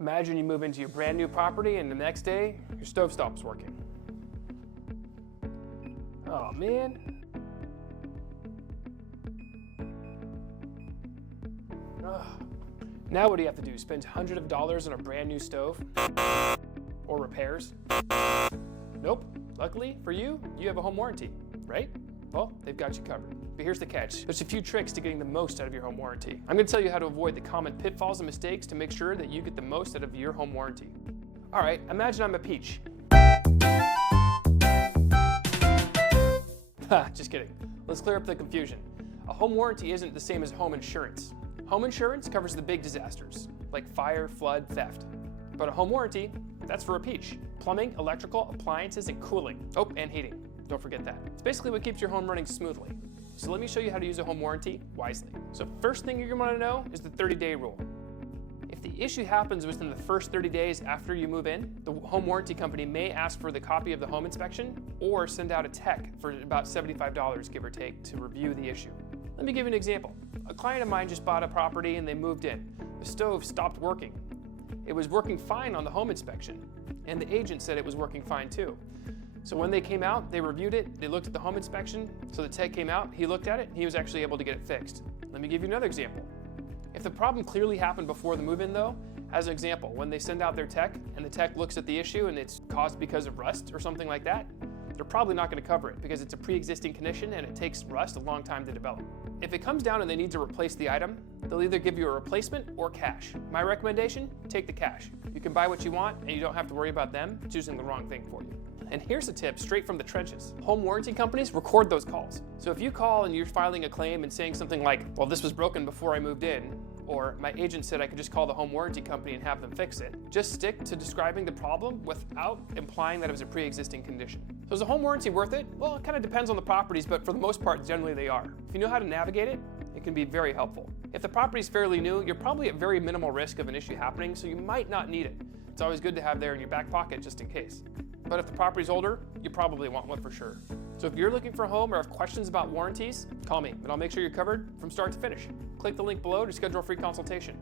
Imagine you move into your brand new property and the next day, your stove stops working. Oh man. Ugh. Now what do you have to do? Spend hundreds of dollars on a brand new stove? Or repairs? Nope. Luckily for you, you have a home warranty, right? Well, they've got you covered. But here's the catch. There's a few tricks to getting the most out of your home warranty. I'm going to tell you how to avoid the common pitfalls and mistakes to make sure that you get the most out of your home warranty. All right, imagine I'm a peach. Just kidding. Let's clear up the confusion. A home warranty isn't the same as home insurance. Home insurance covers the big disasters, like fire, flood, theft. But a home warranty, that's for a peach. Plumbing, electrical, appliances, and cooling. Oh, and heating. Don't forget that. It's basically what keeps your home running smoothly. So let me show you how to use a home warranty wisely. So first thing you're going to want to know is the 30-day rule. If the issue happens within the first 30 days after you move in, the home warranty company may ask for the copy of the home inspection or send out a tech for about $75, give or take, to review the issue. Let me give you an example. A client of mine just bought a property and they moved in. The stove stopped working. It was working fine on the home inspection, and the agent said it was working fine too. So when they came out, they reviewed it, they looked at the home inspection, so the tech came out, he looked at it, and he was actually able to get it fixed. Let me give you another example. If the problem clearly happened before the move-in though, as an example, when they send out their tech and the tech looks at the issue and it's caused because of rust or something like that, they're probably not going to cover it because it's a pre-existing condition and it takes rust a long time to develop. If it comes down and they need to replace the item, they'll either give you a replacement or cash. My recommendation, take the cash. You can buy what you want and you don't have to worry about them choosing the wrong thing for you. And here's a tip straight from the trenches. Home warranty companies record those calls. So if you call and you're filing a claim and saying something like, well, this was broken before I moved in, or my agent said I could just call the home warranty company and have them fix it, just stick to describing the problem without implying that it was a pre-existing condition. So is a home warranty worth it? Well, it kind of depends on the properties, but for the most part, generally they are. If you know how to navigate it, it can be very helpful. If the property is fairly new, you're probably at very minimal risk of an issue happening, so you might not need it. It's always good to have there in your back pocket just in case. But if the property's older, you probably want one for sure. So if you're looking for a home or have questions about warranties, call me and I'll make sure you're covered from start to finish. Click the link below to schedule a free consultation.